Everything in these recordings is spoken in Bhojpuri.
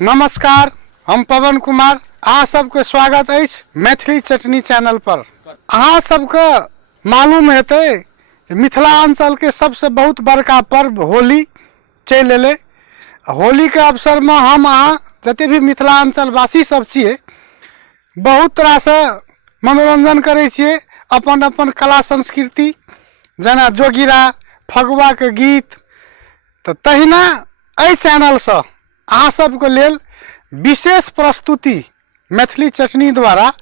नमस्कार, हम पवन कुमार। अहाँ सबके स्वागत है मैथिली चटनी चैनल पर। अहाँ सबके मालूम हेतै मिथिलांचल के सबसे बहुत बड़का पर्व होली चल एले। होली के अवसर में हम अहाँ जते भी मिथिलांचल वासी सब छिए बहुत तरह से मनोरंजन करे छिए। अपन अपन कला संस्कृति जना जोगिरा फगुआ के गीत। तो तहिना एहि चैनल से अहाँ सबके लेल विशेष प्रस्तुति मैथिली चटनी द्वारा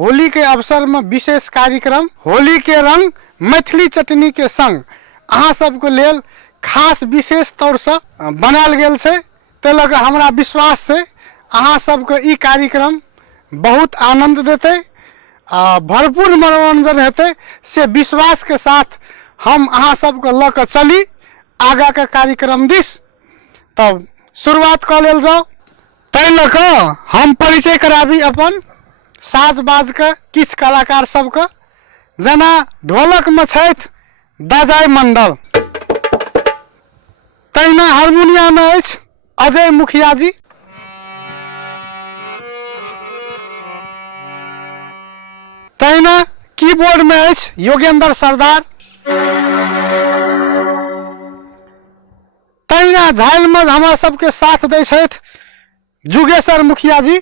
होली के अवसर में विशेष कार्यक्रम होली के रंग मैथिली चटनी के संग अहाँ सबके लेल खास विशेष तौर से बनायल गेल छै। ते लगे हमरा विश्वास से अहाँ सबके ई कार्यक्रम बहुत आनंद देते, भरपूर मनोरंजन हेतै से विश्वास के साथ हम अहाँ सबके ल के चली आगा के कार्यक्रम दिस। तब शुरुआत कर लेल जाओ। तै लक हम परिचय कराबी अपन साज बाज के किछ कलाकार सबके। जना ढोलक में छथि दजय मंडल, तहिना हारमोनिया में अछि अजय मुखिया जी, तहिना कीबोर्ड में अछि योगेंद्र सरदार, तहिना झाइल में हमरा सबके साथ दै छथि जुगेश्वर मुखिया जी।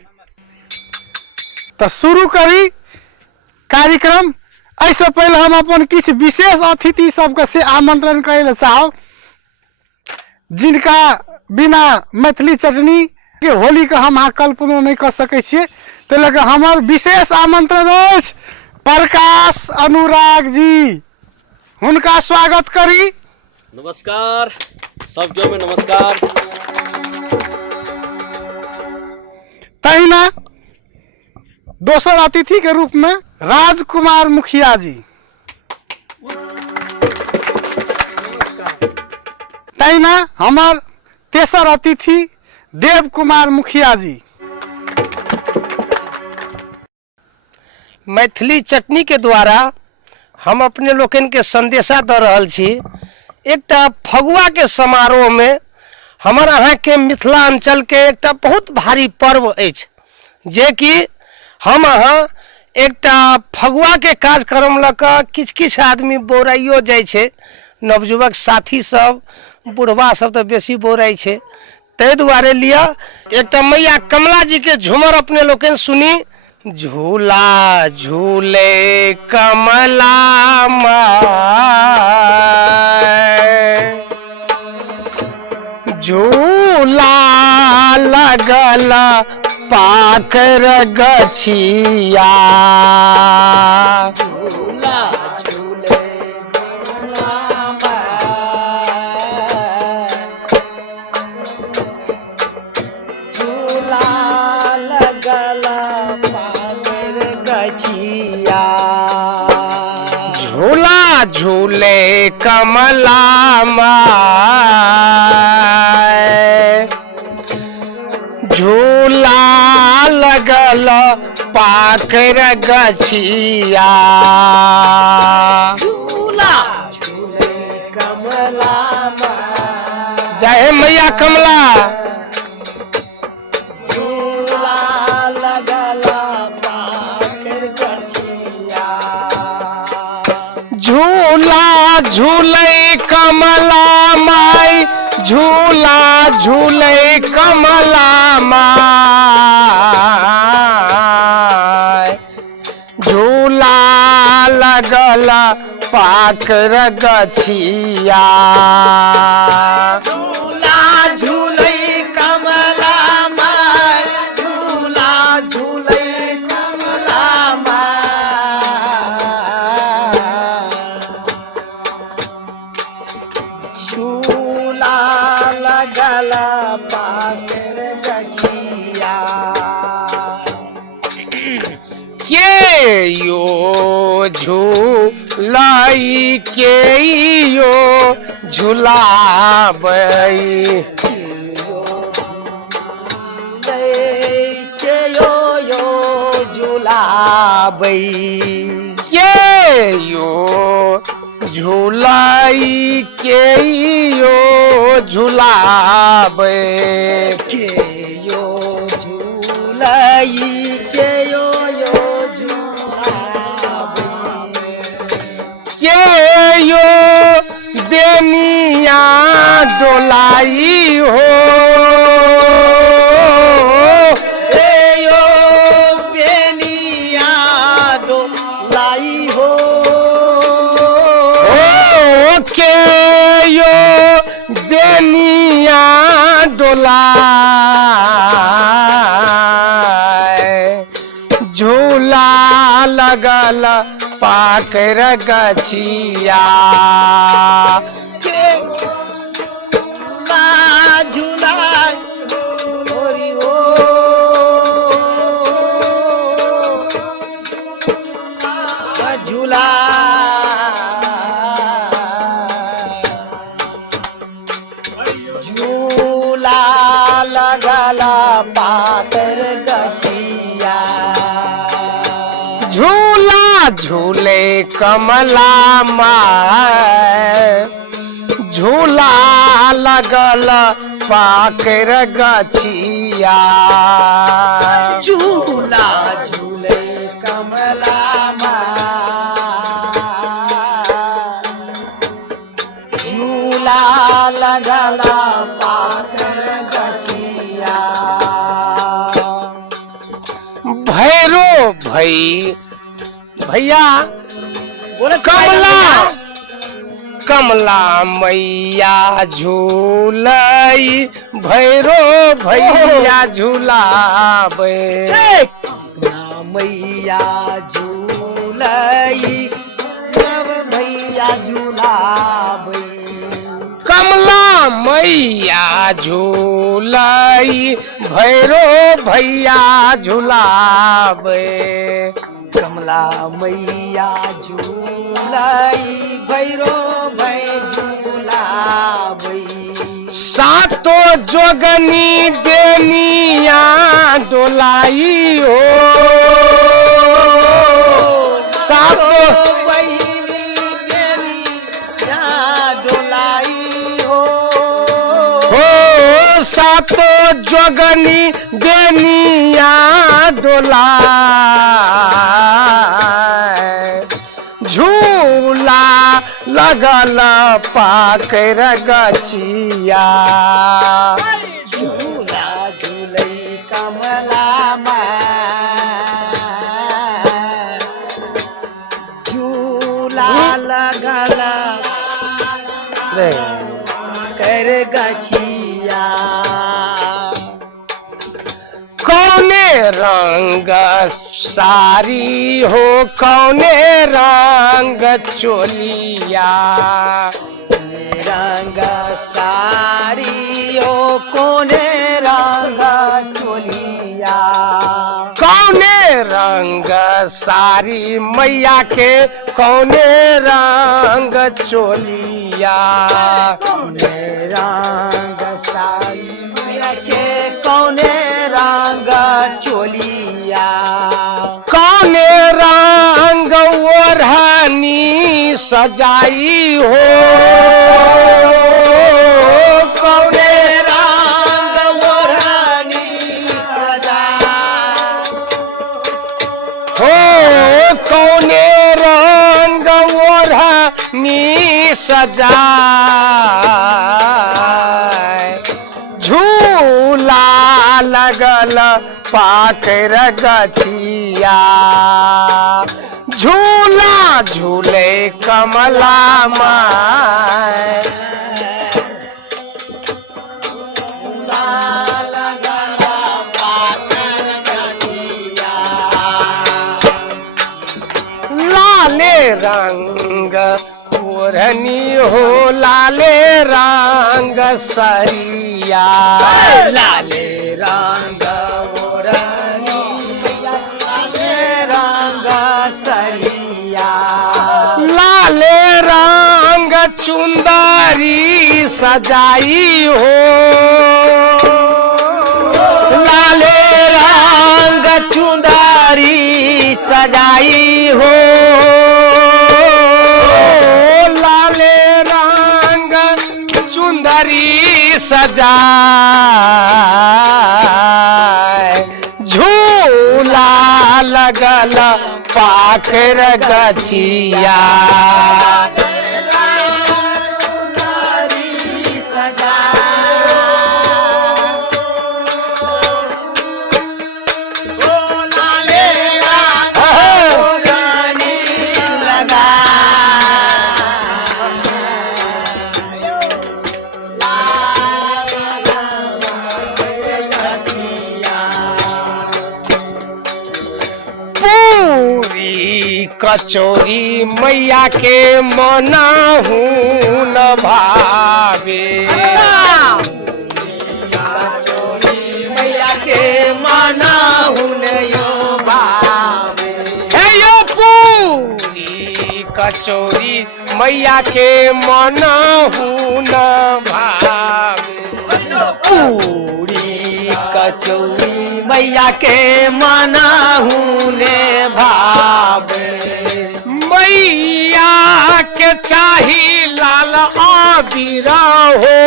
तो शुरू करी कार्यक्रम। ऐसे पहले हम अपन किछ विशेष अतिथि सबके से आमंत्रण करे ले चाहब जिनका बिना मैथिली चटनी के होली के हम कल्पना नहीं कर सके छिए। ते लगे हमर विशेष आमंत्रण अछि प्रकाश अनुराग जी, हुनका स्वागत करी। नमस्कार सबके में नमस्कार। तहिना दोसर अतिथि के रूप में राजकुमार मुखिया जी, तहिना हमार तेसर अतिथि देव कुमार मुखिया जी। मैथिली चटनी के द्वारा हम अपने लोकन के संदेशा दे रहल छी। एकटा फगुआ के समारोह में हमर अहाँ के मिथिलांचल के एकटा बहुत भारी पर्व अछि, जे कि हम अहाँ एकटा फगुआ के कार्यक्रम लक किछ किछ आदमी बोराइयो जाइ छै। नवयुवक साथी सब बुढ़वा सब तो बेसी बोराई छै। तै दुआरे लिया एकटा मैया कमला जी के झूमर अपने लोकन सुनी। झूला झूले कमला माय, झूला लगल पाकर गछिया, झूला झूले कमला माय, झूला लगल पाकर गछिया, झूला झूले कमला माय, झूला लगल पाकर गछिया, झूला झूले कमला माय। जय मैया कमला। झूला लगल पाकर गछिया, झूला झूले कमला माई, झूला झूले कमला माय, झूला लगल पाकर गछिया, झूला झूले कमला माय, झूला झूले कमला माय, झूला लगल पाकर गछिया, के यो झूलाई के यो झुलाबै, के यो झुलाबै, के यो झुलाई के यो झुलाबै, के यो झूलई के यो झूलाबई के यो बेनिया डोलाई हो यो बेनिया डोलाई हो के यो बेनिया डोलाए झूला लगल पाकर गछिया झूला होरी हो झूला झूला लगला पातर गछिया झूला झूले कमला माय झूला लगल पाकर गछिया झूला झूले कमला झूला लगला पाकर गछिया भैरो भैया बोले कमला मैया झूलई भैरो भैया झूलाबे मैया झूलई सब भैया झूलाबई कमला मैया झूलई भैरो भैया झूलाबे कमला मैया झूलई भैरो भै झूलाबई सातो जोगनी बेनिया डोलाई हो सातो बहिनी बेनी डोलाई हो सातो जोगनी बेनिया डोलाए झूला लगल पाकर गछिया झूला झूलई कमला झूला लगल कर गछिया कौने रंग सारी हो कौने रंग चोलिया रंग सारी हो कोने रंग चोलिया कौने रंग सारी मैया के कौने रंग चोलिया कौने रंग सारी मैया के कौने रंग चोलिया कौने रंग ओढ़नी सजाई हो कौने रंग ओढ़नी सजा हो कौने रंग ओढ़नी सजाए झूला लगल पाकर गछिया झूला झूले कमला माय लाले रंग ओढ़नी हो लाले रंग सरिया लाले रंग ओढ़नी लाले रंग सरिया लाले रंग चुंदरी सजाई हो लाले रंग चुंदरी सजाई हो लाले रंग चुंदरी सजाए झूला लगल पाकर गछिया। कचौरी मैया के मनाहू न भावे। कचौरी मैया के मनाहू न यो भावे। हे यो पूरी कचौरी मैया के मनाहू न भावे। पूरी कचौरी मैया के मनाहू ने भावे। मैया के चाही लाल आबिरा हो।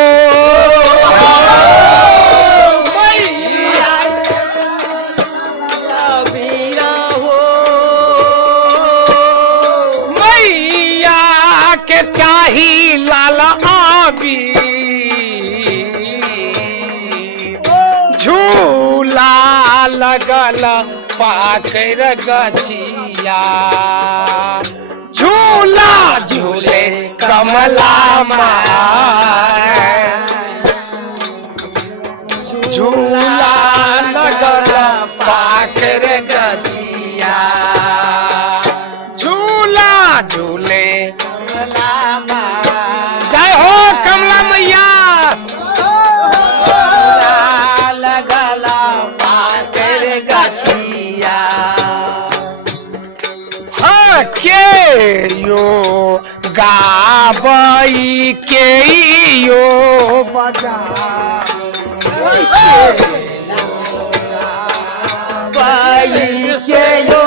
मैया आबिरा हो। मैया के चाही लाल आबी। झूला लगल पाकर गछिया। झूला झूले कमला माय। झूला लगल पाकर गछिया। झूला झूले कमला माय। जय हो कमला मैया। लगला पाकर गछिया। हाँ के यो गाबई के यो बजा। बाई के यो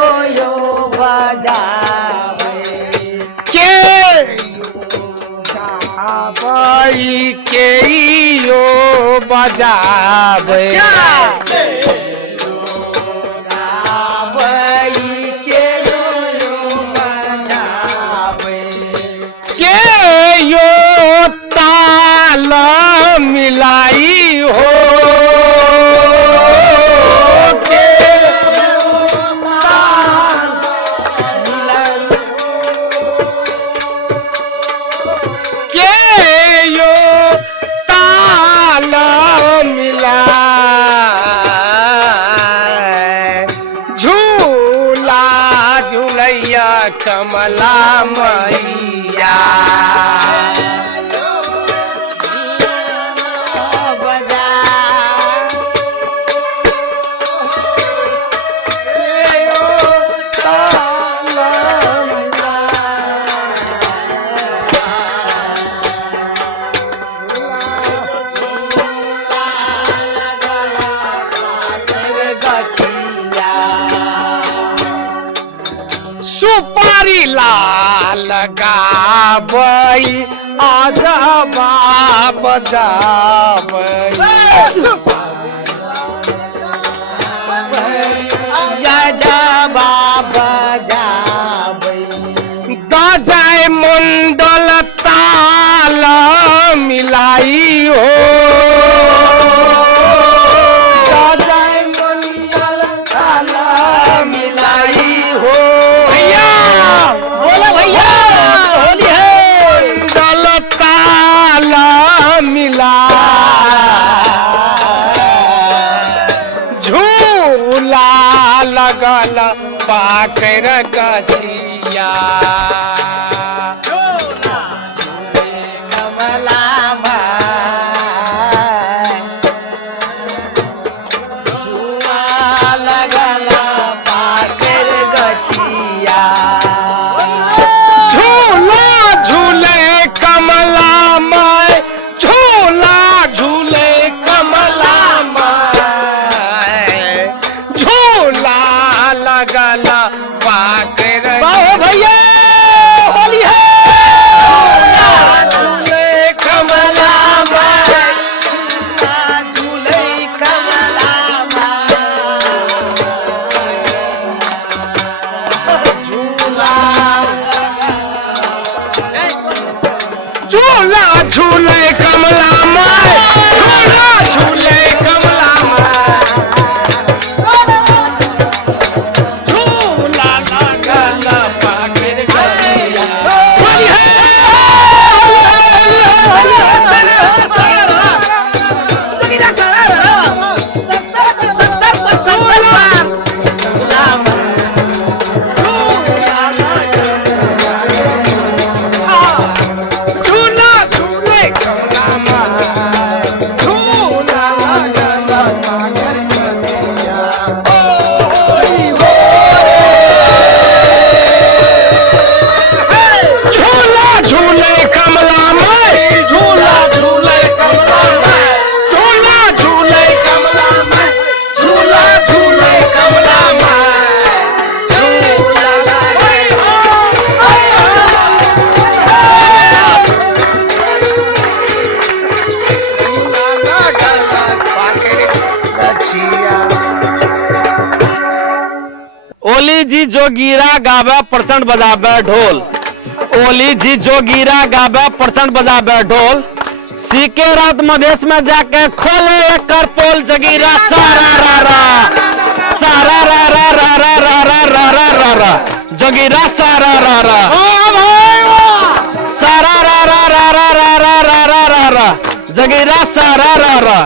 बजावे। के गाबई के यो बजावे। बाई के यो बजावे। के यो ताल मिलाई हो। के के यो ताल मिला। झूला झूलैया कमला मैया। सुपारी लाल गाबई आजबा बजाबई। जबा बजावे। बजाय मंडल ताल मिलाई हो। बजाय मंडल ताल मिलाई हो। भैया बोलो भैया होली है। मंडल ताल मिला। झूला लगल पाकर गछिया। कमला भाई। झूला लगला पाकर गछिया। झूला झूले कमला माय। झूला झूले कमला माय। झूला लगल पाकर बाहो भैया जोगीरा गावे प्रचंड बजावे ढोल। ओली जी जोगीरा गावे प्रचंड बजावे ढोल। सीके रात मधेश में जाके खोले एक पोल। जगीरा सारा रा रा सारा रा रा रा रा रा रा रा रा रा रा जगीरा सारा रा रा सारा रा रा रा रा रा रा रा रा रा रा जगीरा सारा रा रा।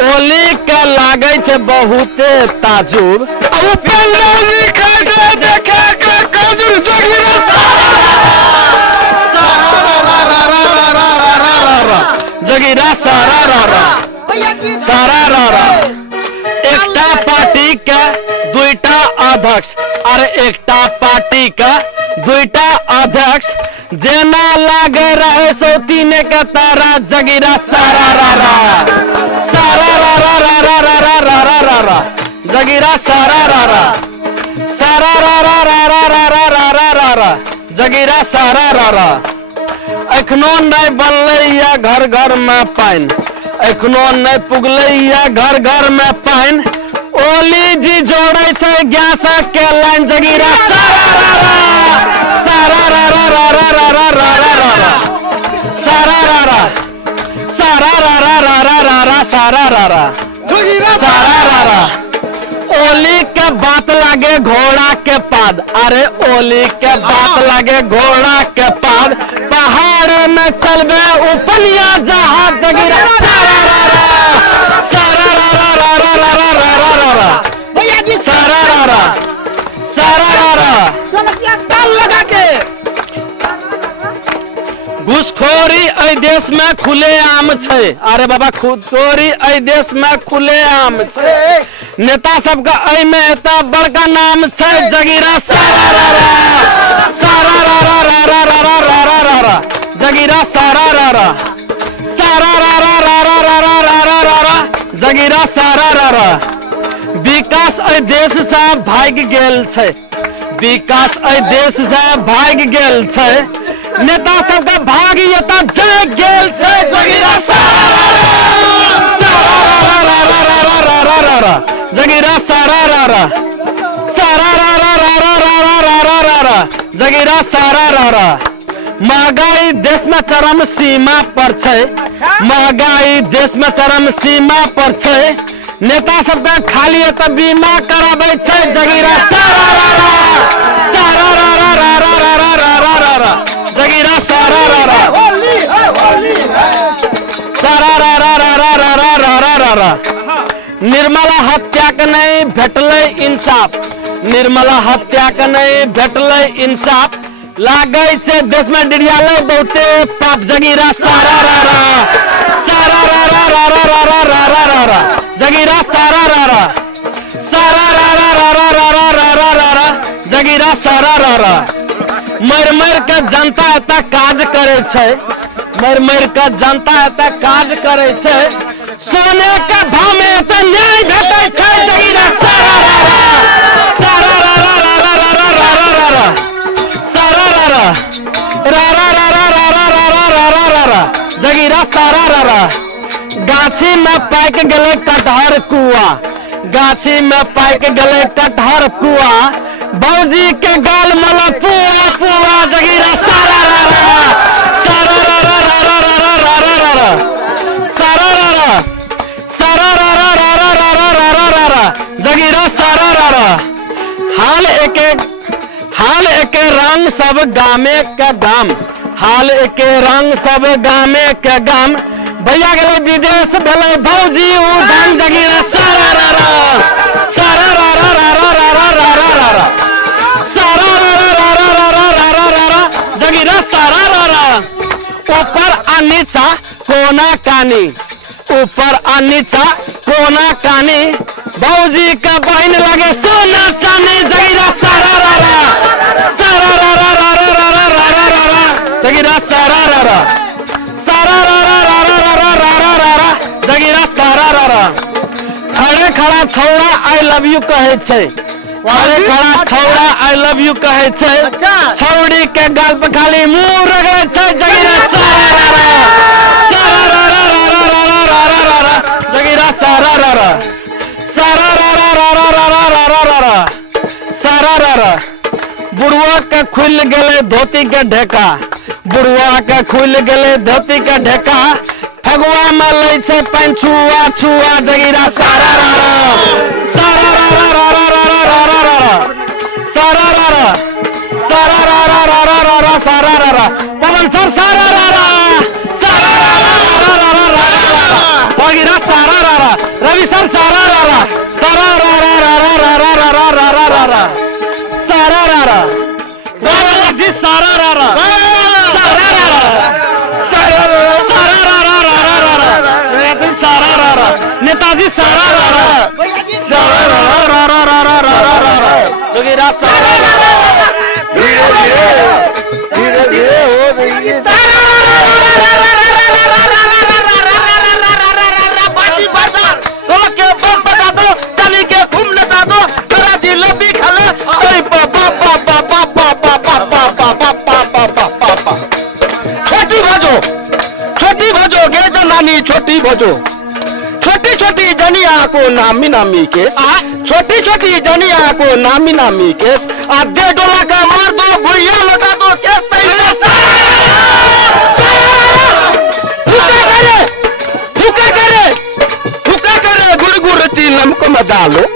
ओली के लागे छे बहुते ताजुर। उपेंद्र जी कैसे देखे के काजुर। जगीरा सारा रा रा रा रा रा रा रा रा जगीरा सारा रा रा सारा रा रा। एकटा पार्टी के दुईटा अध्यक्ष और एकटा पार्टी के दुईटा अध्यक्ष जेना लागे रहे सौतीने के तारा। जगीरा सारा रा रा सारा रा रा रा रा रा रा रा रा रा रा जगीरा सारा रा रा सारा रा रा रा रा रा रा रा रा रा रा जगीरा सारा रा रा। एखनो नहीं बनले या घर घर में पाइन। एखनो नहीं पुगले या घर घर में पाइन। ओली जी जोड़े छे गैस के लाइन। जगीरा सारा रा रा सारा रा रा रा रा रा रा रा रा रा सारा रा रा सारा रा रा रा रा रा रा सारा रा रा सारा रा रा। ओली के बात लागे घोड़ा के पाद। अरे ओली के बात लागे घोड़ा के पाद। पहाड़ में चलबे उपनिया जहाज। जगीरा सारा रा रा सारा रा रा रा रा रा रा रा रा रा भैया जी सारा रा रा सारा रा रा। ताल लगा के घुसखोरी ऐ देश में खुले आम छे। अरे बाबा घुसखोरी ऐ देश में खुले आम छे। नेता सबका ऐ में एता बड़का नाम छे। जगीरा सारा रा रा सारा रा रा रा रा रा रा रा रा रा रा जगीरा सारा रा रा सारा रा रा रा रा रा रा रा रा रा रा जगीरा सारा रा रा। विकास ऐ देश से भाग गेल छे। विकास ऐ देश से भाग गेल छे। नेता सबका भाग यता जाग गेल छे। जगीरा सारा रा रा सारा रा रा रा रा रा रा रा रा जगीरा सारा रा रा सारा रा रा रा रा रा रा रा रा रा जगीरा सारा रा रा। महंगाई देश में चरम सीमा पर छे। महंगाई देश में चरम सीमा पर छे। नेता सबका खाली त बीमा कराबे छे। जगीरा सारा रा रा सारा रा रा रा रा रा रा रा रा रा जगीरा सारा रा रा सारा रा रा रा रा रा रा रा रा रा रा। निर्मला हत्या के नहीं भेटले इंसाफ। निर्मला हत्या के नहीं भेटले इंसाफ। लागे छे देश में डिरियाले बहुते पाप। जगीरा सारा रा रा सारा रा रा रा रा रा रा रा रा रा जगीरा सारा रा रा सारा रा रा रा रा रा रा रा रा रा रा जगीरा सारा रा रा। मर मर के जनता एता काज करे छे। मर मर के जनता एता काज करे छे। सोने के भाव में एता न्याय भेटै छे। जगीरा सारा रा रा सारा रा रा रा रा रा रा रा रा रा सारा रा रा रा रा रा रा रा रा रा रा रा रा रा जगीरा सारा रा रा। गाछी में पाक गले कटहर कुआ। गाछी में पाक गले कटहर कुआ। बौजी के गाल मल पुआ पुआ। जगीरा सारा रा रा सारा रा रा रा रा रा रा रा रा सारा रा रा सारा रा रा रा रा रा रा रा रा रा जगीरा सारा रा रा। हाल एके रंग सब गामे के गाम। हाल एके रंग सब गामे के गाम। भैया गेले विदेश भेले भौजी उड़ान। जगीरा सारा रा रा सारा रा रा रा रा रा रा रा रा रा सारा रा रा रा रा रा रा रा रा रा जगीरा सारा रा रा। ऊपर आ नीचा कोना कानी। ऊपर आ नीचा कोना कानी। भौजी का बहन लगे सोना चांदी। जगीरा सारा रा रा सारा रा रा रा रा रा रा रा रा रा जगीरा सारा रा रा सारा रा रा रा रा रा रा रा रा रा जगीरा सारा रा रा। खड़े खड़ा छौड़ा आई लव यू कहे छे। खड़े खड़ा छौड़ा आई लव यू कहे छे। छौड़ी के गाल पे खाली मुंह रगड़े छे। जगीरा सारा रा रा सारा रा रा रा रा रा रा रा रा जगीरा सारा रा रा सारा रा रा रा रा रा रा रा रा रा सारा रा के खुल गए धोती के ढेका, बुढ़वा के खुल गए धोती के ढेका, फगुआ में ले छे पंछुआ छुआ जगीरा सारा रारा सारा रारा रारा रारा रारा रारा सारा रारा सारा रारा रारा रारा सारा रारा पवन सर सारा रारा सारा रारा रारा रारा जगीरा सारा रारा रवि सर सारा रारा सारा रारा रारा रारा रारा रारा रारा सारा रारा सारा जी सारा रारा सारा रारा सारा सारा रारा रारा रारा सारा रारा नेताजी सारा रारा सारा रारा रारा रारा रारा रारा जोगीरा सारा रारा धीरे धीरे हो रही है छोटी भजो छोटी छोटी जनिया को नामी नामी केस छोटी छोटी जनिया को नामी नामी केस आधे डोला का मार दो भुइया लगा दो केस हुक्का करे गुड़ चीलम को मजा लो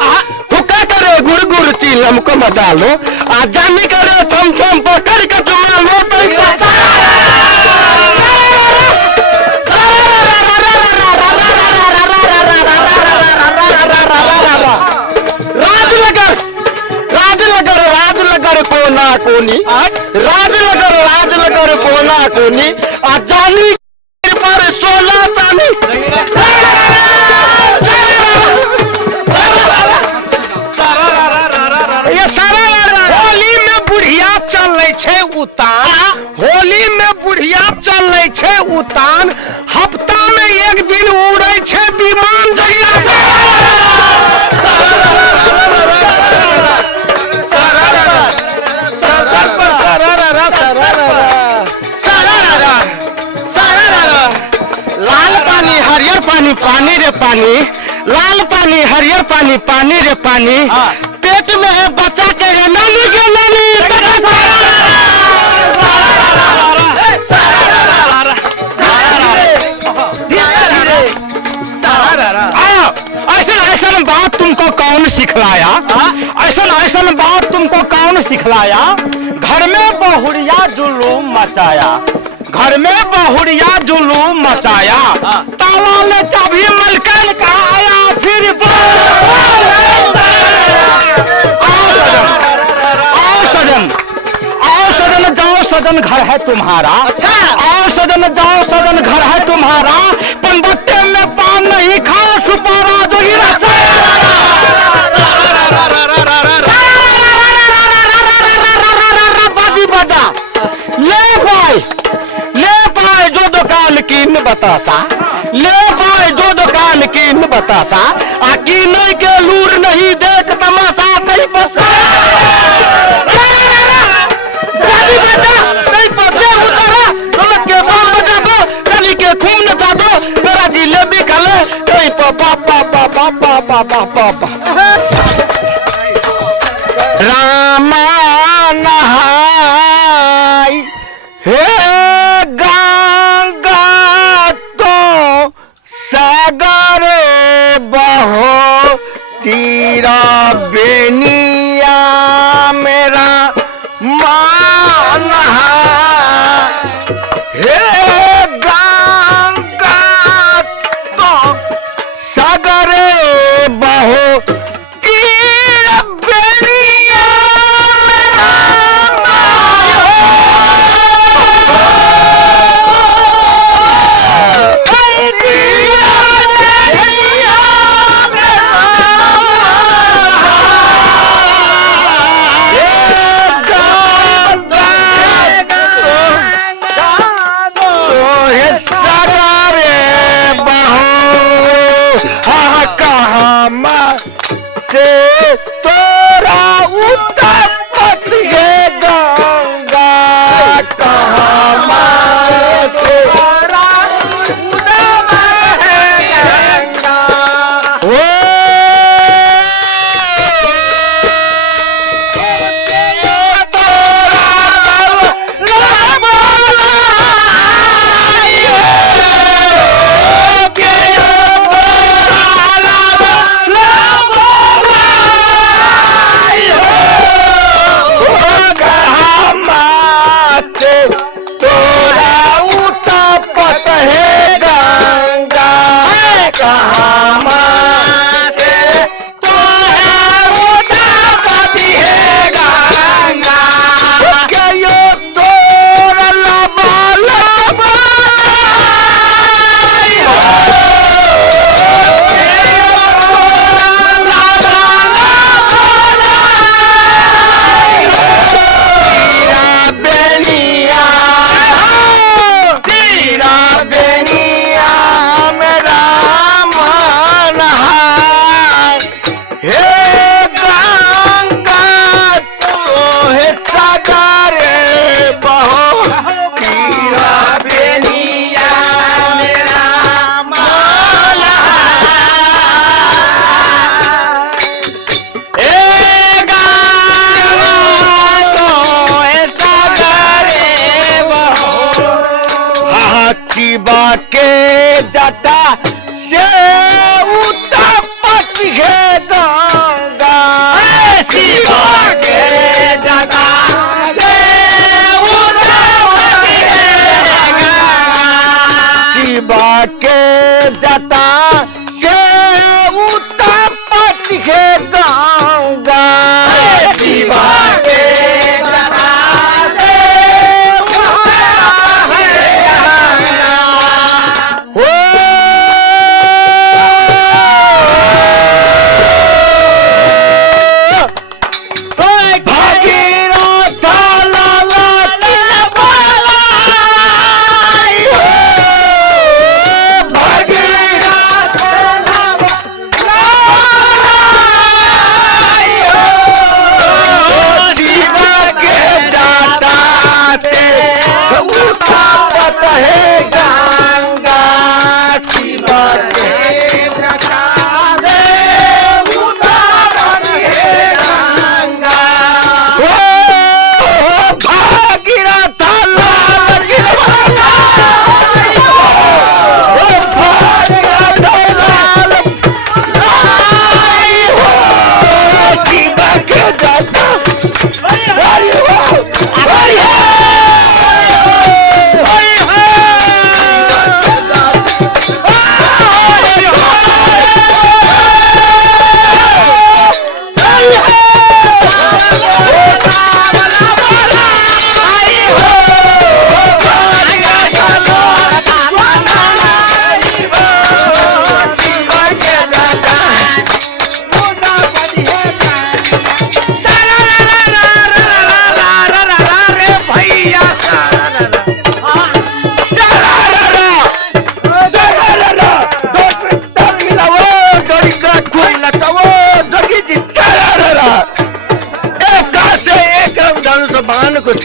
हुक्का करे गुड़ चीलम को मजा लो आ जानी करे छम छम पकड़ के चुमा लो कोना कोनी राजनगर कोना कोनी आ जानी पर सोना चांदी ये सारा होली में बुढ़िया चल छे उतान होली में बुढ़िया चल छे उतान हफ्ता में एक दिन उड़े छे विमान जगीरा पानी रे पानी लाल पानी हरियर पानी पानी रे पानी पेट में है बच्चा के नानी के नानी ऐसा बात तुमको कौन सिखलाया ऐसा बात तुमको कौन सिखलाया घर में बहुरिया जुलूम मचाया घर में बहुरिया जुलूम मचाया ताला ले चाबी मलकन का आया फिर आओ सजन जाओ सजन घर है तुम्हारा अच्छा आओ सजन जाओ सजन घर है तुम्हारा पंबट्टे में पान नहीं खाओ सुपारा जोगीरा बाजी बजा ले भाई जो दुकान कीन बतासा ले पाए जो दुकान कीन बतासा आ कीने के लूर नहीं देख तमाशा नहीं बसा नहीं पसे उतारा ढोलक के बाल बजा दो गली के खूम नचा दो मेरा जिलेबी खले नहीं पापा पापा पापा पापा पापा रामा नहाई हे सागरे बहो तीरा बेनिया मेरा मान हे गंगा तो सागरे बहो तीरा बेनिया मेरा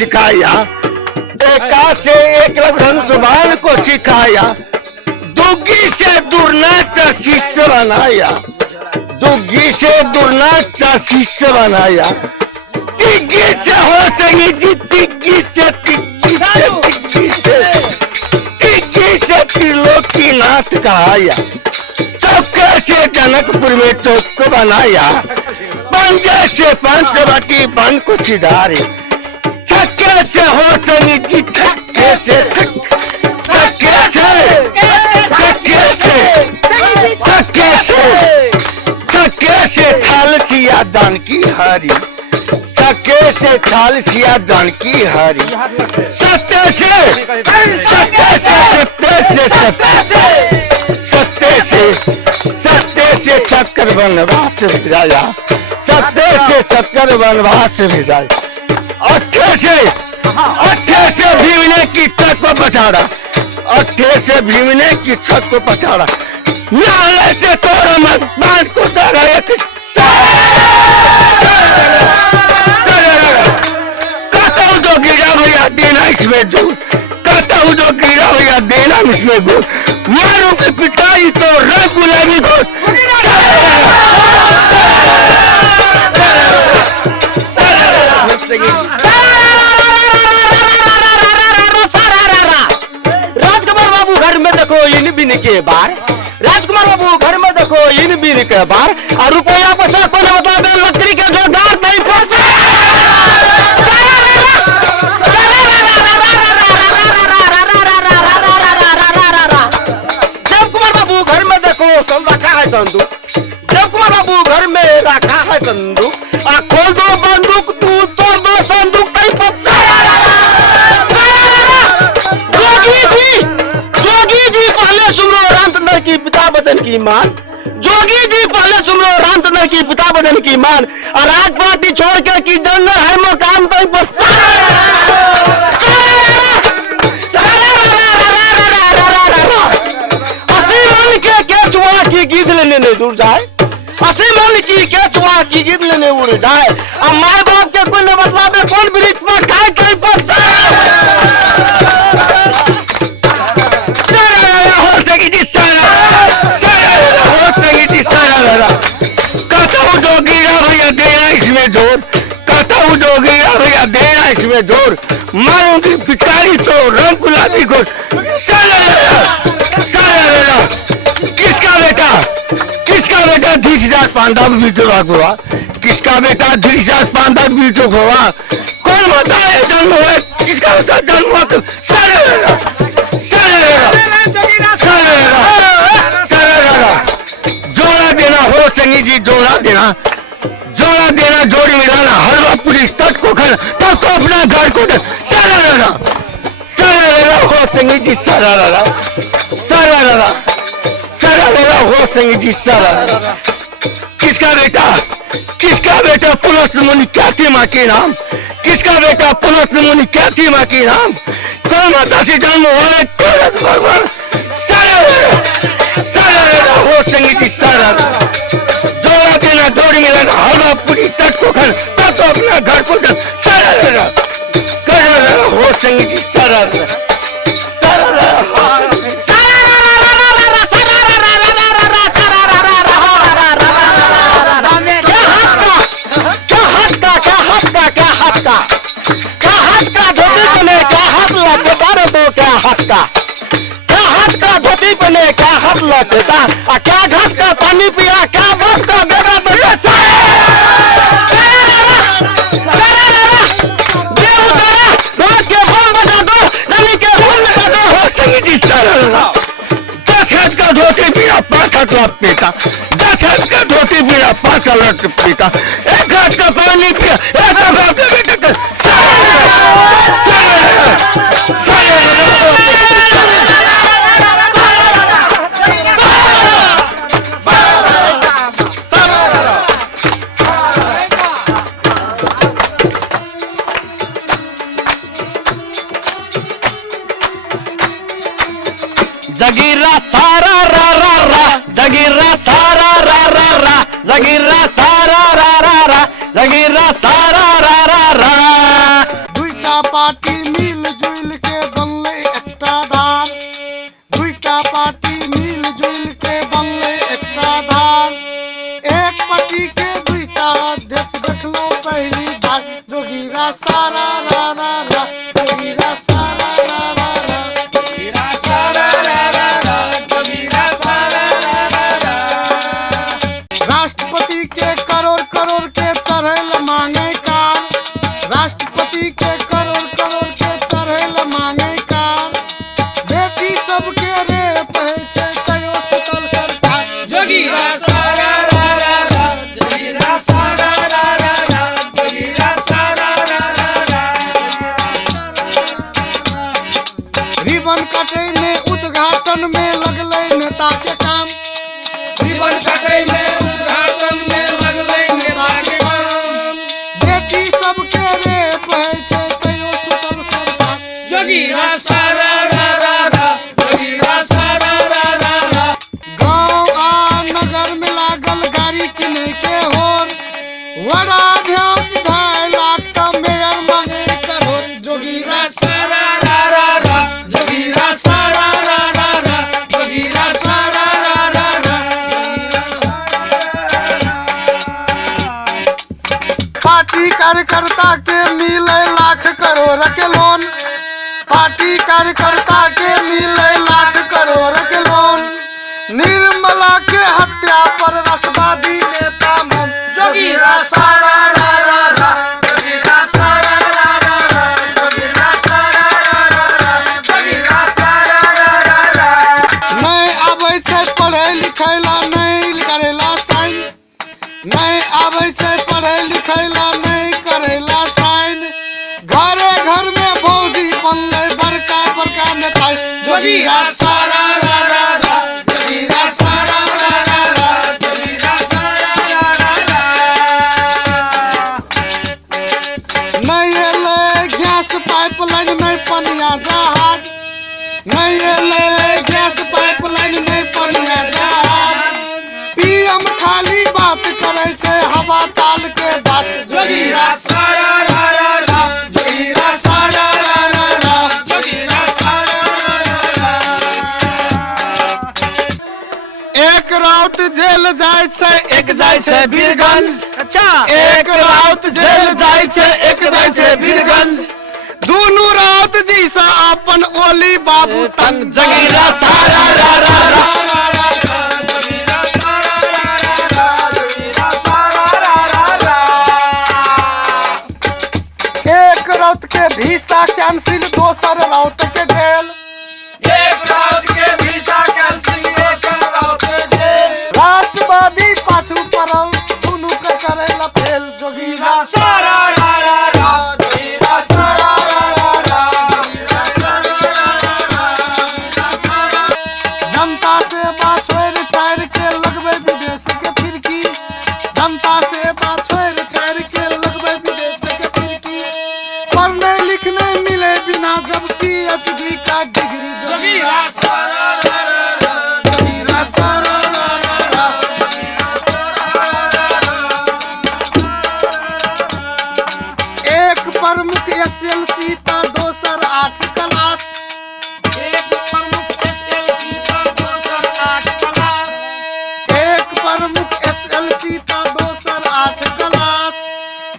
सिखाया, एका से एक धनुष्यबाण को सिखाया, दुग्गी से दुर्नाच शिष्य बनाया, दुग्गी से दुर्नाच शिष्य बनाया, तिग्गी से हो सही जी, तिग्गी से त्रिलोकीनाथ कहाया, चौके से जनकपुर में चौक बनाया, पंजे से पंचवटी बन को छिदारे, छक्के से हो सही जी, छक्के से छक्के से छक्के से छक्के से छक्के से थाल सिया जानकी हरी, छक्के से थाल सिया जानकी हरी, सत्य से सत्य से सत्य से शक्कर वनवास भिजाया, सत्य से शक्कर वनवास भिजाया, अट्ठे से भीम ने की छत को पछाड़ा, अट्ठे से भीम ने की छत को पछाड़ा, नाले से तोड़ा मत बांध को तारा एक कहता हूँ जो गिरा भैया देना इसमें जोर, कहता हूँ जो गिरा भैया देना इसमें गोर, मारू की पिटाई तो रंग गुलाबी गोर, राजकुमार बाबू घर में देखो इन बिन के बार, राजकुमार बाबू घर में देखो इन बिन के बार, और रुपया पैसा को बता दे लकड़ी के जोगार नहीं पड़ता। देवकुमार बाबू घर में देखो कौन रखा है संदूक, देवकुमार बाबू घर में रखा है संदूक, खोल दो बंदूक तू तोड़ दो संदूक नहीं पड़ता। जोगी जी पहले सुन लो रामचंद्र की पिता वचन की मान, जोगी जी पहले सुन लो रामचंद्र की पिता वचन की मान, और राज पार्टी छोड़कर की जंगल है मकान तो असी मन के केचुआ की गिद्ध लेने दूर जाए, असी मन की केचुआ की गिद्ध लेने उड़ जाए, अब माए बाप के कोई मतलब है कौन वृक्ष में खाए कहीं पर कहता हूँ जो गिरा भैया देना इसमें जोर, कहता हूँ जो गिरा भैया देना इसमें जोर, मारूंगी पिचकारी तो रंग गुलाबी को किसका बेटा धीरजात पांडव बीटो हुआ, किसका बेटा धीरजात पांडव बीटो हुआ, कौन बताए जन्म हुआ, किसका बेटा जन्म हुआ, तो जोड़ा देना हो संगी जी, जोड़ा देना जोड़ी मिलाना, हलवा पुलिस तट को खाना, तब को अपना घर को सारा हो संगी जी, सारा हो संगी जी, सारा किसका बेटा पुलस मुनि ख्याति माँ के नाम, किसका बेटा पुलस मुनि ख्याति माँ के नाम, कौन माता से जन्म हुआ भगवान, सारा हो संगी जी, सारा जोड़ा देना जोड़ी मिलाना, हलवा पूरी तट को खाना, तब तो अपना घर को सारा हो संगी जी, सारा धोती पहने क्या हाथ लटका, क्या घाट का पानी पिया, क्या बात का बेटा बजा के फोन बजा दो, नली के फोन बजा दो, हो संगी जी, सारा 10 हाथ का धोती पिया 5 हाथ लट पीता, 10 हाथ का धोती पिया 5 लट पीता, 1 हाथ का पानी पिया, 1 हाथ का बेटा जगीरा सारा रा रा रा, जगीरा सारा रा रा रा, जगीरा सारा रा रा रा, जगीरा सारा रा रा रा, दुईटा राष्ट्रपति के दुईटा अध्यक्ष देखलो पहली बार जोगीरा सारा रा रा रा जोगीरा सारा रा रा रा जोगीरा सारा रा रा रा जोगीरा सारा रा रा रा। राष्ट्रपति के करोड़ करोड़ के चढ़ेल मांगे कार राष्ट्रपति के करोड़ करोड़ के चढ़ेल मांगे कार बेटी सबके रेप है छै कयो सुतल सरकार जोगीरा सारा रा रा रा जोगीरा सारा रा रा रा जोगीरा सारा रा रा रा। रिबन कटे में उद्घाटन में लगले नेता के काम रिबन कटे में उद्घाटन में लगले नेता के काम बेटी सबके रेप है छै कयो सुतल सरकार जोगीरा सारा रा रा रा जोगीरा सारा रा रा रा। गांव आ नगर में लागल गाड़ी किने के होर वडाध्यक्ष 2.5 लाख त मेयर मांगे करोड़ जोगीरा सारा रा रा रा जोगीरा सारा रा रा रा जोगीरा सारा रा रा रा। पार्टी कार्यकर्ता के मिले लाख करोड़ के लोन पार्टी कार्यकर्ता के मिले लाख करोड़ के लोन निर्मला के हत्या पर राष्ट्रवादी नेता मन जोगीरा सारा रा रा रा जोगीरा सारा रा रा रा जोगीरा सारा रा रा रा जोगीरा सारा रा रा रा। नहीं आबै छै पढ़े लिखै ला नहीं करेला साइन नहीं आबै छै पढ़े लिखै ला नहीं करेला साइन घरे घर में भौजी बनले बड़का बड़का नेता जोगीरा सारा रा रा रा जोगीरा सारा रा रा रा जोगीरा सारा रा रा रा। नहीं एले गैस पाइपलाइन नहीं पनिया जहाज नहीं एले गैस पाइपलाइन नहीं पनिया जहाज पीएम खाली बात करे छै हवा ताल के बात जोगीरा सारा रा रा रा जोगीरा सारा रा रा रा जोगीरा सारा रा रा रा। एक राउत जेल जाय छै एक जाय छै बीरगंज अच्छा एक राउत जेल जाय छै एक जाय छै बीरगंज दुनू राउत जी से अपन ओली बाबू तंग जोगीरा सारा रा रा रा जोगीरा सारा रा रा रा जोगीरा सारा रा रा रा। एक राउत के वीसा कैंसिल दोसर राउत के जेल एक राउत के वीसा कैंसिल दोसर राउत के जेल राष्ट्रवादी पाछू पड़ल दुनू के करेला फेल जोगीरा सारा रा रा रा जोगीरा सारा रा रा रा जोगीरा सारा रा रा रा जोगीरा सारा। जनता से बात छोड़ छाड़ के लगबे विदेश के फिरकी जनता से बात छोड़ छाड़ के लगबे विदेश के फिरकी पढ़ने लिखने मिले बिना जब PhD का डिग्री जोगीरा सारा रा रा रा जोगीरा सारा रा रा रा जोगीरा सारा रा रा रा। एक प्रमुख SLC ता दोसर 8 क्लास एक प्रमुख SLC ता दोसर 8 क्लास एक प्रमुख SLC ता दोसर 8 क्लास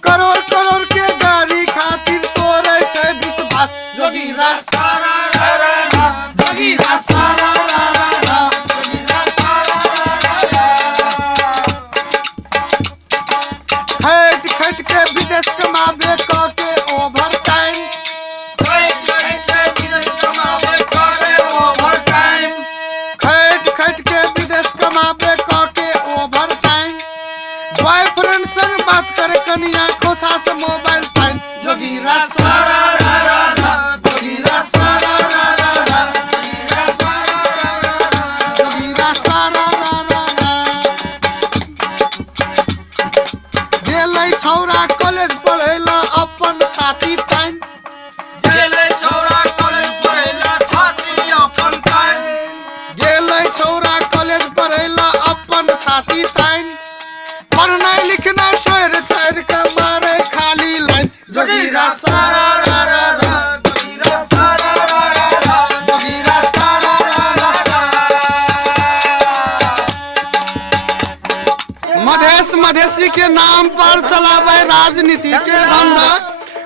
करोड़ करोड़ के गाड़ी खातिर तोरे छै विश्वास जोगीरा सारा रा रा रा जोगीरा सारा रा रा रा जोगीरा सारा रा रा रा। खट खट के विदेश कमाबे क के ओवर टाइम खट खट के विदेश कमाबे करे ओवर टाइम खट खट के विदेश कमाबे क के ओवर टाइम बॉयफ्रेंड संग बात करे कनिया खोसा से मोबाइल टाइम जोगीरा सारा रा रा रा जोगीरा सारा रा रा रा जोगीरा सारा रा रा रा जोगीरा सारा रा रा रा। गेलै छौरा कॉलेज पढ़ैला अपन छाती ताइन गेलै छौरा कॉलेज पढ़ैला छाती अपन ताइन गेलै छौरा कॉलेज पढ़ैला अपन छाती ताइन पढ़नाइ लिखनाइ छोड़ छोड़ के मारे खाली लाइन जोगीरा सारा रा रा रा जोगीरा सारा रा रा रा जोगीरा सारा रा रा रा। मधे मधेश मधेसी के नाम पर चलावे राजनीति के धंधा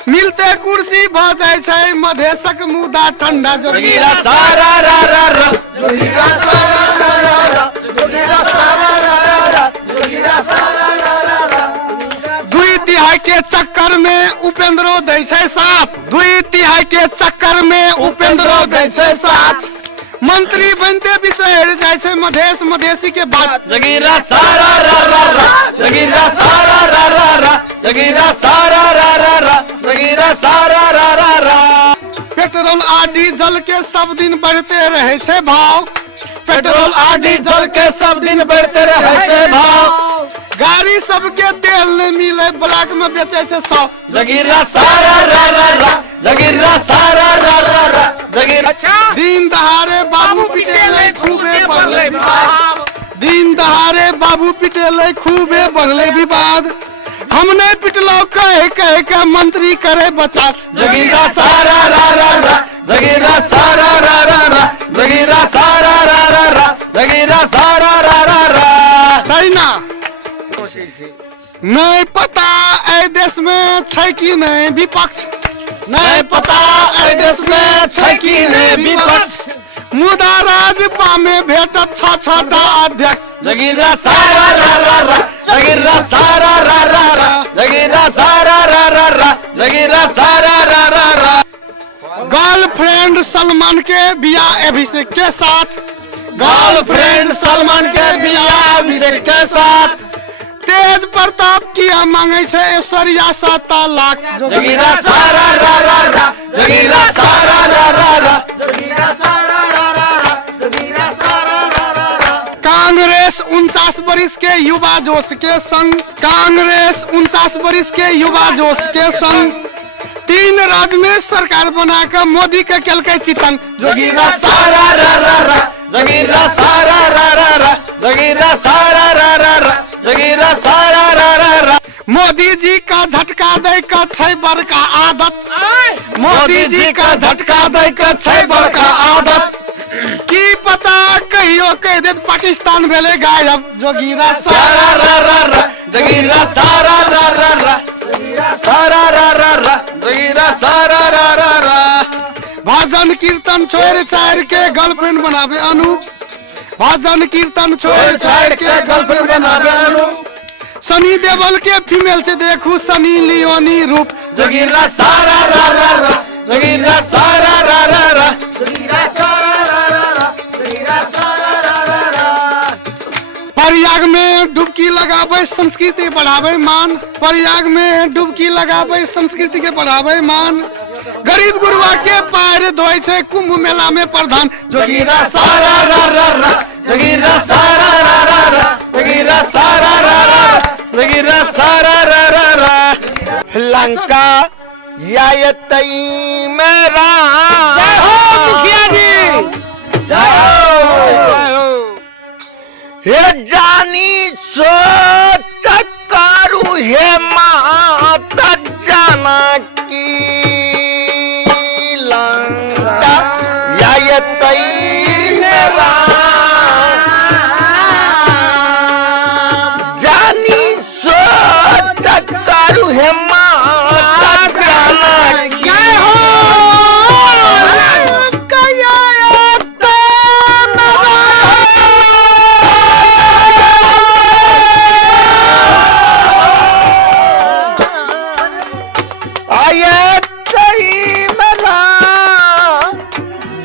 मिलते कुर्सी भ जाय छै मधेशक मुदा ठंडा जोगीरा सारा रा रा रा जोगीरा सारा रा रा रा जोगीरा सारा रा रा रा जोगीरा सारा रा रा रा 2/3 के चक्कर में उपेंद्रो दै छै साथ 2/3 के चक्कर में उपेंद्रो दै छै साथ मंत्री बनते बिसर जाय छै मधेश मधेसी के बात जगीरा सारा रा रा रा जगीरा सारा रा रा रा जगीरा सारा रा रा रा जगीरा सारा रा रा रा पेट्रोल आ डीजल के सब दिन बढ़ते रहे छै भाव पेट्रोल आ डीजल के सब दिन बढ़ते रहे छै भाव गाड़ी सबके तेल नहीं मिले ब्लैक में बेचे छै 100 जगीरा सारा रा रा रा जगीरा सारा रा रा रा जगीरा दिन दहाड़े बाबू पिटेले खूबे बढ़ले विवाद दिन दहाड़े बाबू पिटेले खूबे बढ़ले विवाद हमने पिटलो कह कह के मंत्री करे बचा जगीरा सारा रा रा रा जगीरा सारा रा रा रा जगीरा सारा रा रा रा जगीरा सारा रा रा रा तैना नहीं पता ए देश में छै कि नहीं विपक्ष नहीं पता ए देश में छै कि नहीं विपक्ष मुदा राजपा में भेटत 6-6टा अध्यक्ष जगीरा सारा रा रा रा जगीरा सारा रा रा रा जगीरा सारा रा रा रा जगीरा सारा रा रा रा गर्लफ्रेंड सलमान के बियाह अभिषेक के साथ गर्लफ्रेंड सलमान के बियाह अभिषेक के साथ तेज प्रताप किया मांगे छे ऐश्वर्या 7 लाख जगीरा सारा रा रा रा जगीरा सारा रा रा रा जगीरा सारा रा रा रा जगीरा सारा रा रा रा कांग्रेस 49 वर्ष के युवा जोश के संग कांग्रेस 49 वर्ष के युवा जोश के संग 3 राज्य में सरकार बनाकर मोदी के केलकै चितंग जगीरा सारा रा रा रा जगीरा सारा रा रा रा जगीरा सारा रा रा रा जगीरा सारा रा रा रा मोदी जी का झटका दे का छै बड़का आदत मोदी जी का झटका दे का छै बड़का आदत की पता कहियो कह देत पाकिस्तान भेले गायब जोगीरा सारा रा रा रा जगीरा सारा रा रा रा जगीरा सारा रा रा रा जगीरा सारा रा रा रा भजन कीर्तन छोड़ छाड़ के गर्लफ्रेंड बनावे अनु भजन कीर्तन छोड़ छाड़ के गर्लफ्रेंड बनावे अनु सनी देओल के फीमेल से देखू सनी लियोनी रूप जगीरा सारा रा रा रा जगीरा सारा रा रा रा जगीरा सारा रा रा रा जगीरा सारा रा रा रा प्रयाग में डुबकी लगावे संस्कृति बढ़ावे मान प्रयाग में डुबकी लगावे संस्कृति के बढ़ावे मान गरीब गुरुआ के पैर धोए छे कुंभ मेला में प्रधान जगीरा सारा रा रा रा जगीरा सारा रा रा रा जगीरा सारा रा रा रा जगीरा सारा रा रा रा लंका यायतई मेरा जय हो मुखिया जी जय हो हे जानी सोच करू हे माता जानकी लंका यायतई मेरा जानी सोच करू हे माता जानकी जय हो लंका यायतई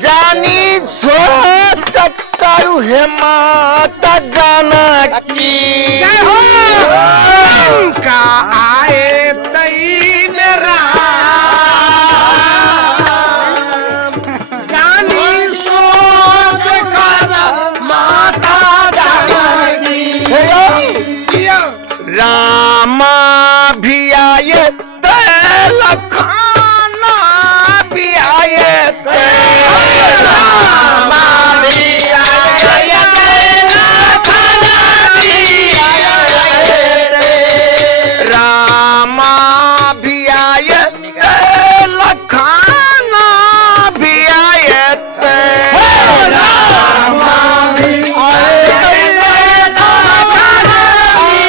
जानी सोच करू हे माता जानकी जय हो लंका आए तई मेरा जानी सोच कर माता जानकी रामा भी आए लखाना भी आए रामा भी आए लखाना भी आए रामा भी आए लखाना भी आए रामा भी आए लखाना भी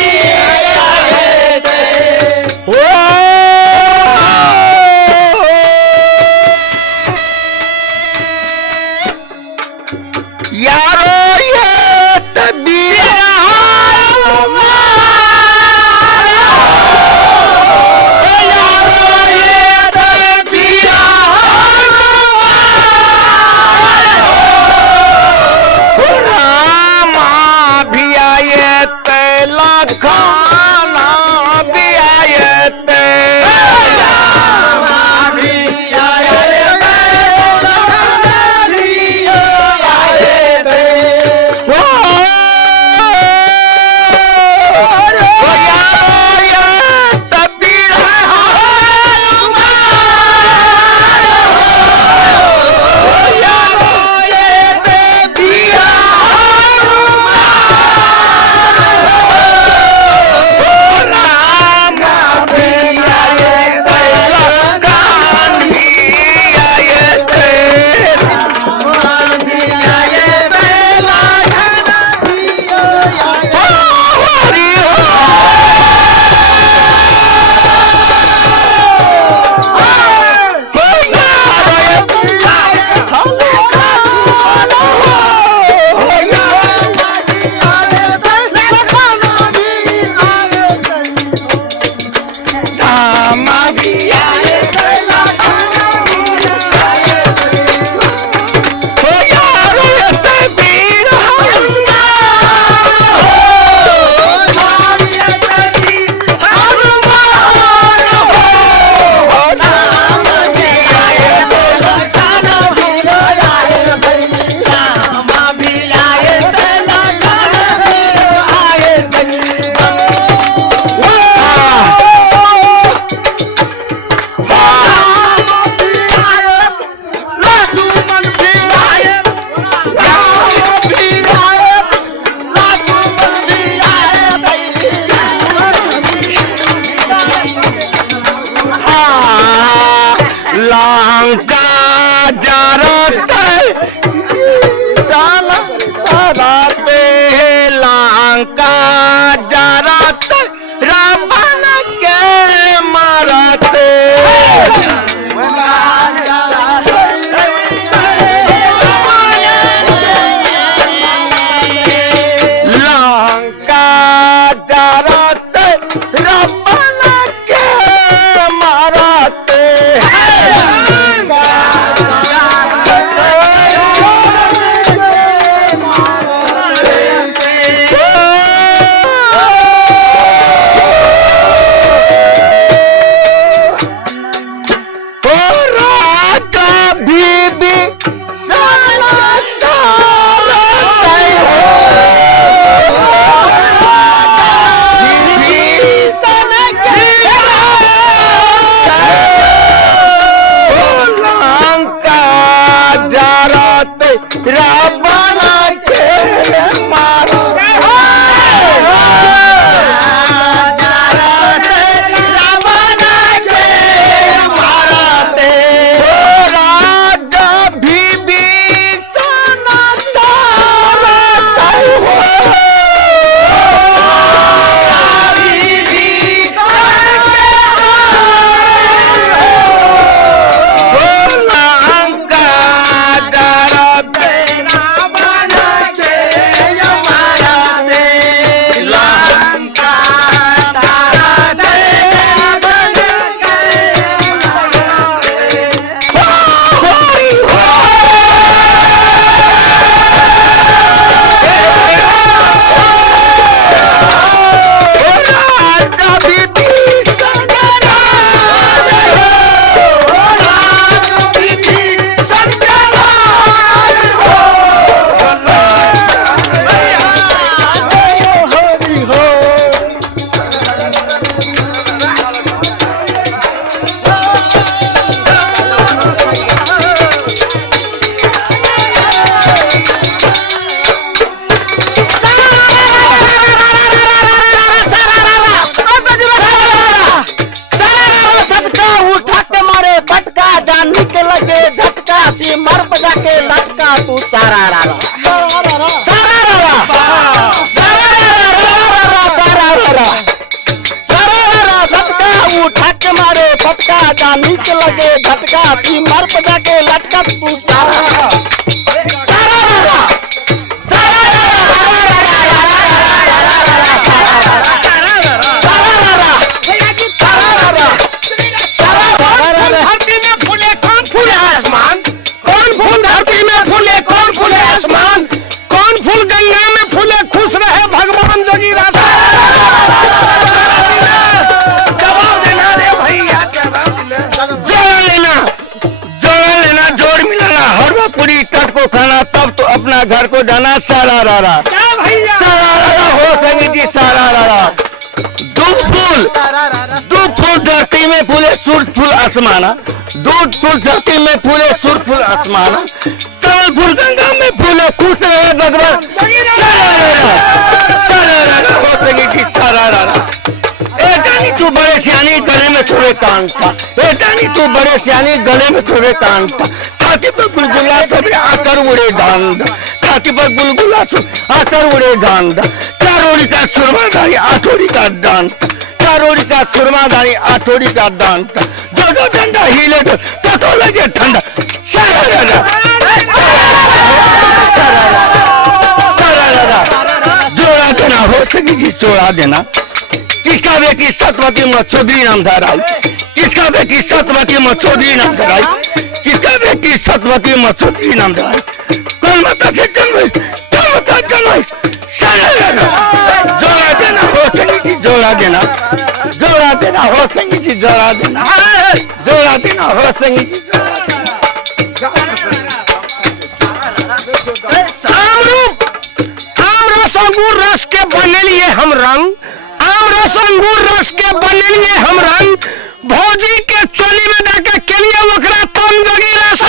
सबका उठा के मारे फटका जानी के लगे झटका मर पजा के लटका तू खाना तब तो अपना घर को जाना सारा रारा हो संगी जी सारा रारा दूध फूल धरती में फूले सूरज फूल आसमाना दूध फूल धरती में फूले सूरज फूल आसमाना कमल फूल गंगा में फूले खुश रहे भगवान सारा रारा हो संगी जी सारा रारा ए जानी तू बड़े सियानी गले में सोवे कांटा ए जानी तू बड़े सियानी गले में सोवे कांटा छाती पर गुलगुला सब आकर उड़े धांधा छाती पर गुलगुला सब आकर उड़े धांधा चारोड़ी का सुरमाधारी आठोड़ी का डांटा चारोड़ी का सुरमाधारी आठोड़ी का डांटा जो जो डंडा हिले तो लगे ठंडा सारा जोड़ा देना हो सके जी जोड़ा देना किसका बेटी सतवती मचौधरी नाम धराई किसका बेटी सतवती मचौधरी नाम धराई किसका बेटी सतवती मचौधरी नाम धराई कौन माता से जन्म सारा जोड़ा देना हो संगी जी जोड़ा देना हो संगी जी जोड़ा देना हो संगी जी आम रस अंगूर रस के बनेलिए हम रंग आम रस अंगूर रस के बनेलिए हम रंग भौजी के चोली में डाके के लिए वकरा तन जोगी रस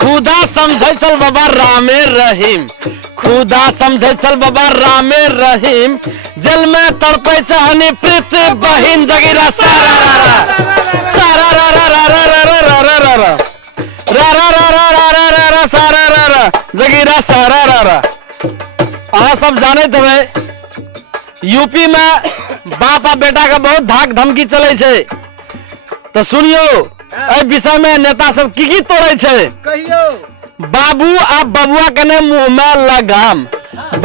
खुदा समझे चल बाबा रामे रहीम खुदा समझे चल बाबा रामे रहीम जल में तड़पे चाहनी प्रीत बहिन जगीरा सारा जगीरा सारा अहाँ सब जाने थे यूपी में बाप आ बेटा का बहुत धाक धमकी चले छे तो सुनियो ए विषय में नेता सब की तोड़े छे कहियो बाबू आ बबुआ कने मुंह में लगाम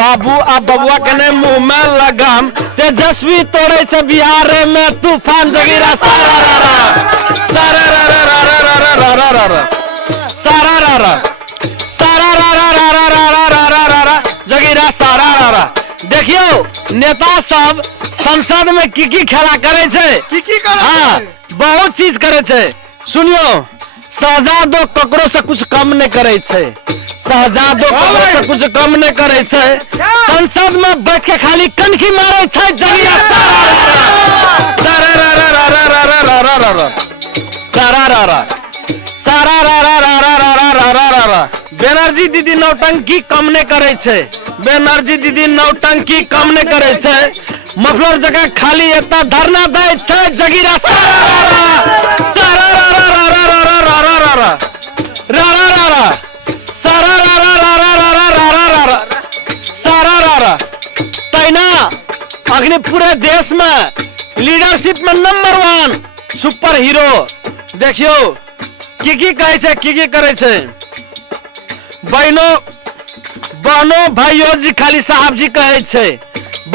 बाबू आ बबुआ कने मुंह में लगाम तेजस्वी तोड़े छे बिहार में तूफान जगीरा जगीरा सारा देखियो नेता सब संसद में की खेला करे छे हाँ बहुत चीज करे छे सुनियो शहजादो ककरो से कुछ कम नहीं करे छे शहजादो ककरो से कुछ कम नहीं करे छे संसद में बैठ के खाली कनखी मारे छे जगीरा बनर्जी दीदी नौटंकी कम नहीं करे छे बनर्जी दीदी नौटंकी कम नहीं करे छे मफलर जगह खाली इतना धरना दे छे जगीरा तैना अग्नि पूरे देश में लीडरशिप में नंबर 1 सुपर हीरो देखियो की कहे छे की करे छे बहनो भाइयों जी खाली साहब जी कहे छे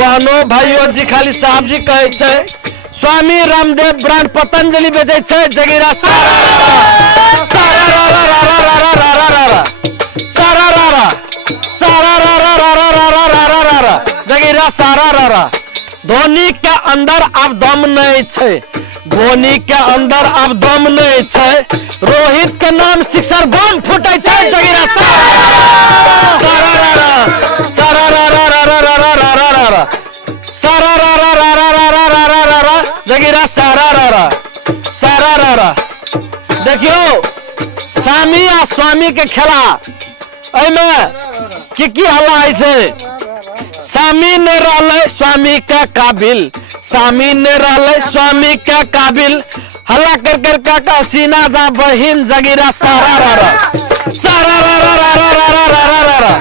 बहनो भाइयों जी खाली साहब जी कहे छे स्वामी रामदेव ब्रांड पतंजलि बेचे छे जगीरा जगीरा सारा धोनी के अंदर अब दम नहीं छे धोनी के अंदर अब दम नहीं छे रोहित के नाम सिक्सर बम फूटे छे जगीरा जगीरा सारा देखियो स्वामी आ स्वामी के खेला एमे की हल्ला है छे स्वामी ने रहले स्वामी का काबिल, स्वामी ने रहले स्वामी का काबिल, हल्ला कर कर काका सीना जा बहिन जगीरा सारा रा रा सारा रा रा रा रा रा रा रा रा रा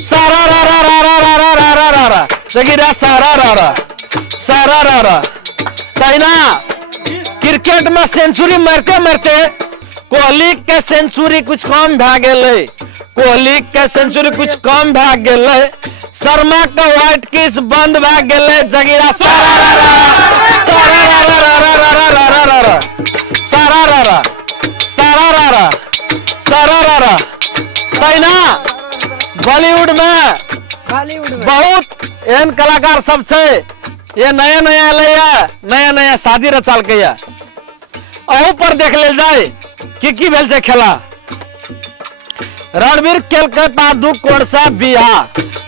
सारा रा रा रा रा रा रा रा रा रा रा जगीरा सारा रा रा सारा रा रा। तैना क्रिकेट में सेंचुरी मारते मारते कोहली के सेंचुरी कुछ कम भ गेले, कोहली के सेंचुरी कुछ कम भ गेले, शर्मा का व्हाइट किस बंद भ गेले जगीरा सारा रा रा सारा रा रा रा रा रा रा रा रा सारा रा रा सारा रा रा सारा रा रा। तैना बॉलीवुड में बहुत एहन कलाकार सब छे, ये नया नया अले नया नया शादी रचाल के अहू पर देख ले जाए की भेल छे खेला। रणवीर केलकै पादु कौन सा बिया,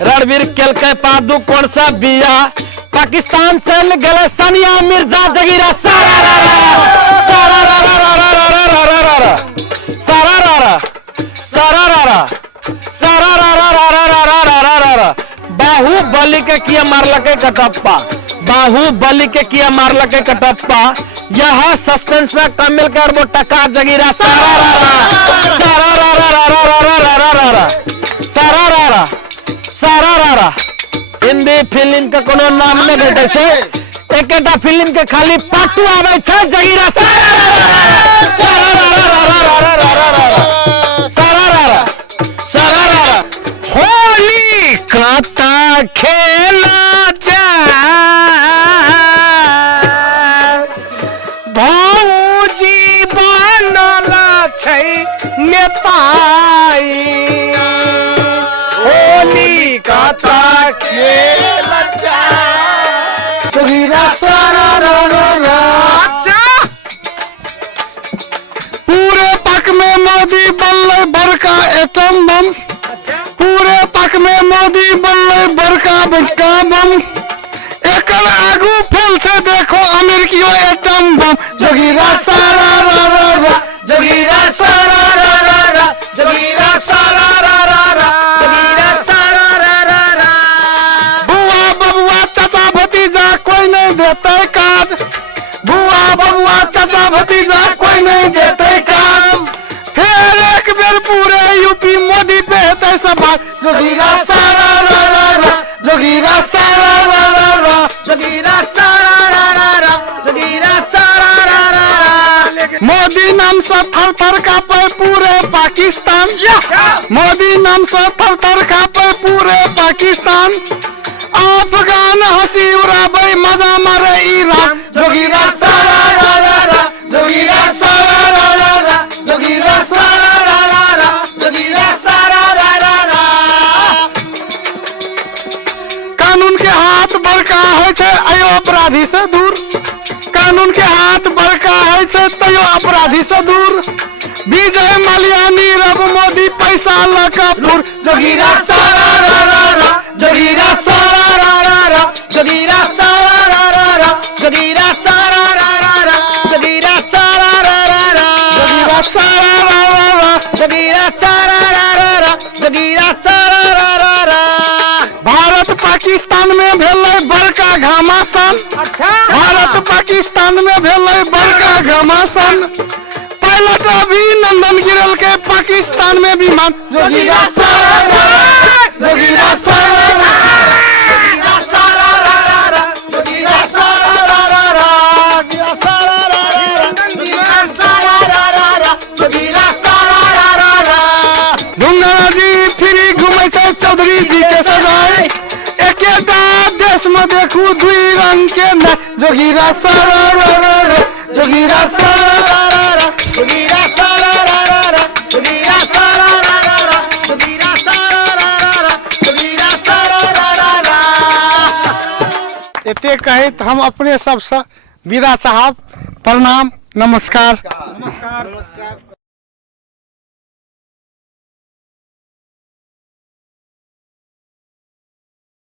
रणवीर केलकै पादु कौन सा बिया, पाकिस्तान चल गए सानिया मिर्जा जगीरा सारा रा रा सारा रा रा रा रा रा रा रा रा सारा रा रा सारा रा रा सारा रा रा रा रा रा रा रा रा रा। बाहुबली के किया मारलके कटप्पा, बाहुबली के किया मारलके कटप्पा, यह सस्पेंस में कमिल कर वो टका जगीरा सारा रा रा सारा रा रा रा रा रा रा रा रा रा सारा रा रा सारा रा रा। हिंदी फिल्म के कोनो नाम नहीं भेटे छे, एकेटा फिल्म के खाली पाटू आवे छे जगीरा सारा रा रा रा रा रा रा रा रा सारा रा रा सारा रा रा। होली कता खेला जा भौजी बनला छै नेपाई, होली कता खेला जा जोगीरा सारा रा रा रा। पूरे पक में मोदी बल्ले बड़का एटम बम, पूरे पक में मोदी बल्ले बड़का बड़का बम, एकल आगू फूल से देखो अमेरिकी एटम बम। जोगीरा सारा रा रा रा जोगीरा सारा रा रा रा जोगीरा सारा रा रा रा जोगीरा सारा रा रा रा। बुआ बबुआ चाचा भतीजा कोई नहीं देते काज, बुआ बबुआ चाचा भतीजा कोई नहीं देते काम, फिर एक बेर पूरे यूपी मोदी पे हेते सभा। जोगीरा सारा रा रा रा जोगीरा सारा रा रा रा जोगीरा सारा रा रा रा जोगीरा सारा रा रा रा। मोदी नाम से थर थर कांपे पूरे पाकिस्तान, मोदी नाम से थर थर कांपे पूरे पाकिस्तान, अफगान हंसी उड़ाबे मजा मारे ईरान। जोगीरा सारा रा रा रा जोगीरा सारा रा रा रा जोगीरा सारा रा रा रा जोगीरा सारा रा रा रा। कानून के हाथ बड़का है छे आयो अपराधी से दूर, कानून के हाथ बड़का है छे तयो अपराधी से दूर, विजय माल्या नीरव मोदी पैसा लकापुर। जोगीरा सारा रा रा रा जोगीरा सारा रा रा रा जोगीरा सारा रा रा रा जोगीरा सारा रा रा रा जोगीरा सारा रा रा रा जोगीरा सारा रा रा रा जोगीरा सारा रा रा रा जोगीरा सारा रा रा रा। भारत पाकिस्तान में भेलै बड़का घमासान, भारत पाकिस्तान में भेलै बड़का घमासान, पायलट अभिनंदन गिरल के पाकिस्तान में विमान। जोगीरा सारा रा रा जोगीरा सारा रा जोगीरा सारा रा रा रा जोगीरा सारा रा रा रा जोगीरा सारा रा रा जोगीरा सारा रा रा रा जोगीरा सारा रा रा रा। ढुंगरा जी फिरी घूमे छै चौधरी जी के सजाए, एकेटा देश में देखू दुई रंग के न। जोगीरा सारा रा रा रा जोगीरा सारा रा रा रा जोगीरा सारा रा रा रा जोगीरा सारा रा रा रा जोगीरा सारा रा रा रा जोगीरा सारा रा रा रा। एते कहत हम अपने सबसे विदा चाहब। प्रणाम नमस्कार।